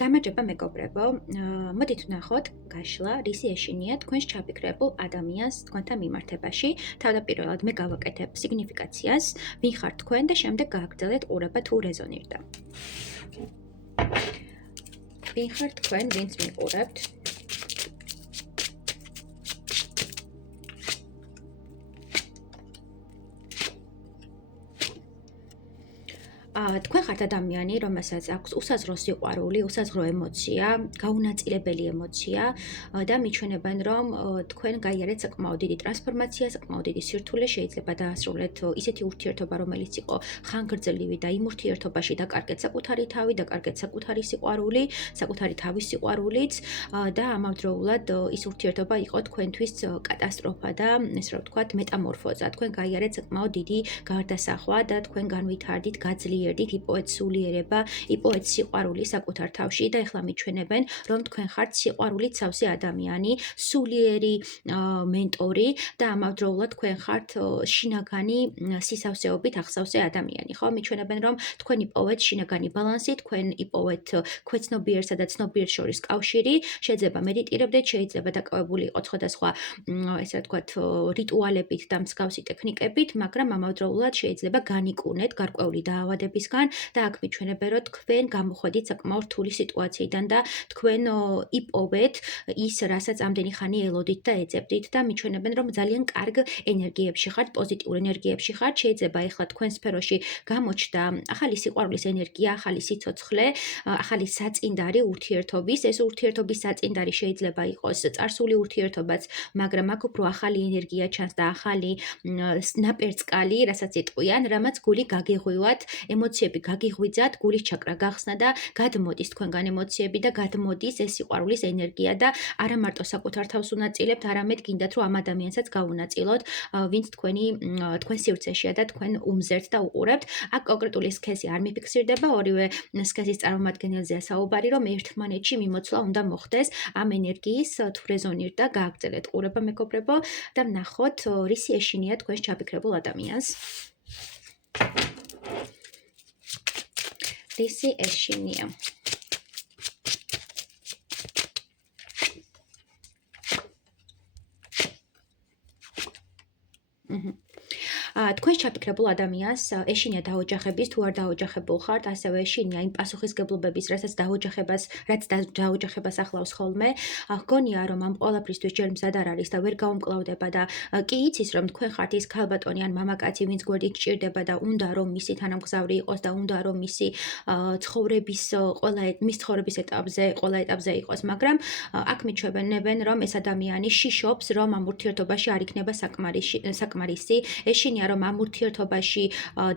გამარჯობა მეგობრებო, მოდით ვნახოთ გაშლა, რისი ეშინია თქვენს ჩაფიქრებულ ადამიანს თქვენთან მიმართებაში. თავდაპირველად მე გავაკეთებ სიგნიფიკაციას, ვინ ხართ თქვენ და შემდეგ გააგრძელეთ ყურება თუ რეზონირდა. ვინ ხართ თქვენ, ვინც მიყურებთ? თქვენ ხართ ადამიანი, რომელსაც აქვს უსაზღრო სიყვარული, უსაზღრო ემოცია, გაუნაწილებელი ემოცია და მიჩვენებენ, რომ თქვენ გაიარეთ საკმაოდ დიდი ტრანსფორმაცია, საკმაოდ დიდი სირთულე შეიძლება დაასრულეთ ისეთი ურთიერთობა, რომელიც იყო ხანგრძლივი და იმ ურთიერთობაში დაკარგეთ საკუთარი თავი, დაკარგეთ საკუთარი სიყვარული, საკუთარი თავის სიყვარულიც და ამავდროულად ის ურთიერთობა იყო თქვენთვის კატასტროფა და ესე რომ ვთქვათ, მეტამორფოზა. თქვენ გაიარეთ საკმაოდ დიდი გარდასახვა და თქვენ განვითარდით, გაძლიერდით, იპოვეთ სულიერება, იპოვეთ სიყვარული საკუთარ თავში და ეხლა მიჩვენებენ, რომ თქვენ ხართ სიყვარულით სავსე ადამიანი, სულიერი მენტორი და ამავდროულად თქვენ ხართ შინაგანი სისავსეობით ახსავსე ადამიანი, ხო? მიჩვენებენ, რომ თქვენ იპოვეთ შინაგანი ბალანსი, თქვენ იპოვეთ ქვეცნობიერსა და ცნობიერს შორის კავშირი, შეიძლება მედიტირებდეთ, შეიძლება დაკავებული იყოთ სხვადასხვა ესე ვთქვათ, რიტუალებით და მსგავსი ტექნიკებით, მაგრამ ამავდროულად შეიძლება განიკურნეთ გარკვეული დაავადებისგან და აქ მიჩვენებენ, რომ თქვენ გამოходით საკმაოდ რთული სიტუაციიდან და თქვენ იპოვეთ ის, რასაც ამდენი ხანი ელოდით და ეძებდით და მიჩვენებენ, რომ ძალიან კარგ ენერგიებში ხართ, პოზიტიურ ენერგიებში ხართ, შეიძლება ეხლა თქვენ სფეროში გამოჩნდა ახალი სიყვარულის ენერგია, ახალი სიცოცხლე, ახალი საწინდარი ურთიერთობის, ეს ურთიერთობის საწინდარი შეიძლება იყოს წარსული ურთიერთობაც, მაგრამ აქ უფრო ახალი ენერგია ჩანს და ახალი ნაპერწკალი, რასაც იტყვიან, რამაც გული გაგიღვივათ, ემოციები გაგიღვიძათ, გულის ჩაკრა გახსნა და გადმოდის თქვენგან ემოციები და გადმოდის ეს სიყვარულის ენერგია და არა მარტო საკუთარ თავს უნაწილებთ, არამედ გინდათ რომ ამ ადამიანსაც გავუნაწილოთ, ვინც თქვენ სივრცეშია და თქვენ უმზერთ და უყურებთ. აქ კონკრეტული სქესი არ მიფიქსირდება, ორივე სქესის წარმომადგენელზეა საუბარი, რომ ერთმანეთში მიმოცვლა უნდა მოხდეს ამ ენერგიის თუ რეზონირდა და გააგრძელეთ ყურება მეგობრებო და ვნახოთ რისი ეშინია თქვენს ჩაფიქრებულ ადამიანს. რისი ეშინია? თქვენს ჩაფიქრებულ ადამიანს ეშინია დაოჯახების, თუ არ დაოჯახებულ ხართ, ასევე ეშინია იმ პასუხისგებლობების, რაც დაოჯახებას ახლავს ხოლმე. გონია, რომ ამ ყველაფრისთვის ჯერ მზად არ არის და ვერ გაუმკლავდება და კი იცის, რომ თქვენ ხართ ის ქალბატონი ან მამაკაცი, ვინც გვერდით ჭირდება და უნდა რომ მისი თანამგზავრი იყოს და უნდა რომ მისი ცხოვრების ეტაპზე, ყველა ეტაპზე იყოს, მაგრამ აქ მიჩვენებენ, რომ ეს ადამიანი შიშობს, რომ ამ ურთიერთობაში არ იქნება საკმარისი. ეშინია რომ ამ ურთიერთობაში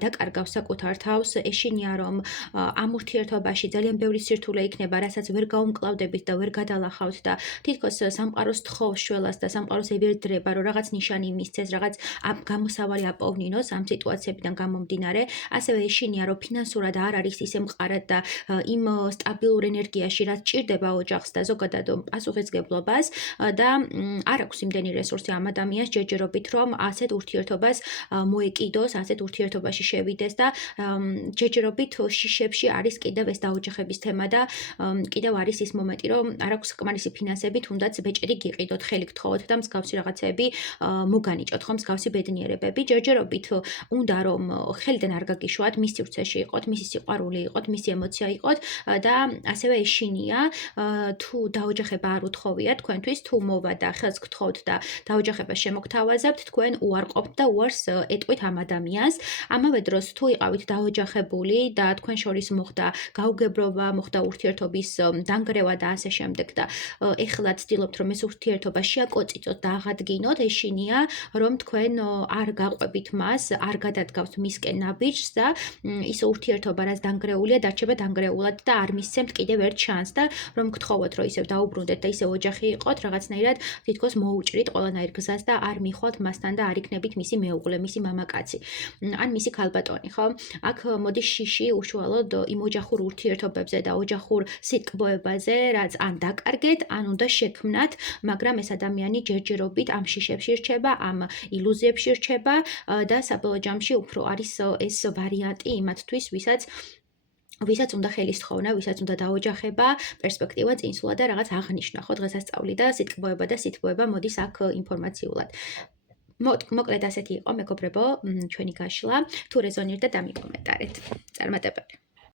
დაკარგავს საკუთარ თავს, ეშინია რომ ამ ურთიერთობაში ძალიან ბევრი სირთულე იქნება, რასაც ვერ გაუმკლავდებით და ვერ გადალახავთ და თითქოს სამყაროს თხოვს შველას და სამყაროს ევერდრება, რომ რაღაც ნიშანი მისცეს, რაღაც გამოსავალი აპოვნინოს ამ სიტუაციებიდან გამომდინარე. ასევე ეშინია რომ ფინანსურად არ არის ისე მყარად და იმ სტაბილურ ენერგიაში, რაც ჭირდება ოჯახს და ზოგადად პასუხისგებლობას და არ აქვს იმდენი რესურსი ამ ადამიანს ჯერჯერობით, რომ ასეთ ურთიერთობას მოეკიდოს, ასეთ ურთიერთობაში შევიდეს და ჯერჯერობით შიშებში არის კიდევ ეს დაოჯახების თემა და კიდევ არის ის მომენტი, რომ არ აქვს საკმარისი ფინანსები, თუნდაც ბეჭედი გიყიდოთ, ხელი გთხოვოთ და მსგავსი რაღაცები მოგანიჭოთ, ხო, მსგავსი ბედნიერებები. ჯერჯერობით უნდა რომ ხელიდან არ გაგიშვათ, მის სივრცეში იყოთ, მისი სიყვარული იყოთ, მისი ემოცია იყოთ და ასევე ეშინია თუ დაოჯახება არ უთხოვია თქვენთვის, თუ მოვა და ხელს გთხოვთ და დაოჯახებას შემოგთავაზებთ, თქვენ უარყოფთ და უარს ეტყვით ამ ადამიანს. ამავე დროს თუ იყავით დაოჯახებული და თქვენ შორის მოხდა გაუგებრობა, მოხდა ურთიერთობის დანგრევა და ასე შემდეგ და ეხლა ცდილობთ რომ ეს ურთიერთობა შეაკოწიწოთ და აღადგინოთ, ეშინია რომ თქვენ არ გაყვებით მას, არ გადადგავთ მისკენ ნაბიჯს და ის ურთიერთობა რაც დანგრეულია, დარჩება დანგრეულად და არ მისცემთ კიდევ ერთ შანსს და რომ გთხოვოთ რომ ისევ დაუბრუნდეთ და ისევ ოჯახი იყოთ, რაღაცნაირად თითქოს მოუჭრით ყველანაირ გზას და არ მიხვალთ მასთან და არ იქნებით მისი მეუღლე, მისი მამაკაცი, ან მისი ქალბატონი, ხო? აქ მოდის შიში უშუალოდ იმ ოჯახურ ურთიერთობებზე და ოჯახურ სიტყვებაზე, რაც ან დაკარგეთ, ან უნდა შექმნათ, მაგრამ ეს ადამიანი ჯერჯერობით ამ შიშებში რჩება, ამ ილუზიებში რჩება და საბოლოო ჯამში უფრო არის ეს ვარიანტი იმათთვის, ვისაც ვისაც უნდა ხელისთხოვნა, ვისაც უნდა დაოჯახება, პერსპექტივა წინსვლა და რაღაც აღნიშნა, ხო, დღესასწაული და სიტყვებება და სითბოება მოდის აქ ინფორმაციულად. მოკლედ ასეთი იყო, მეგობრებო, ჩვენი გაშლა. თუ რეზონირდა, დამიკომენტარეთ. წარმატებები.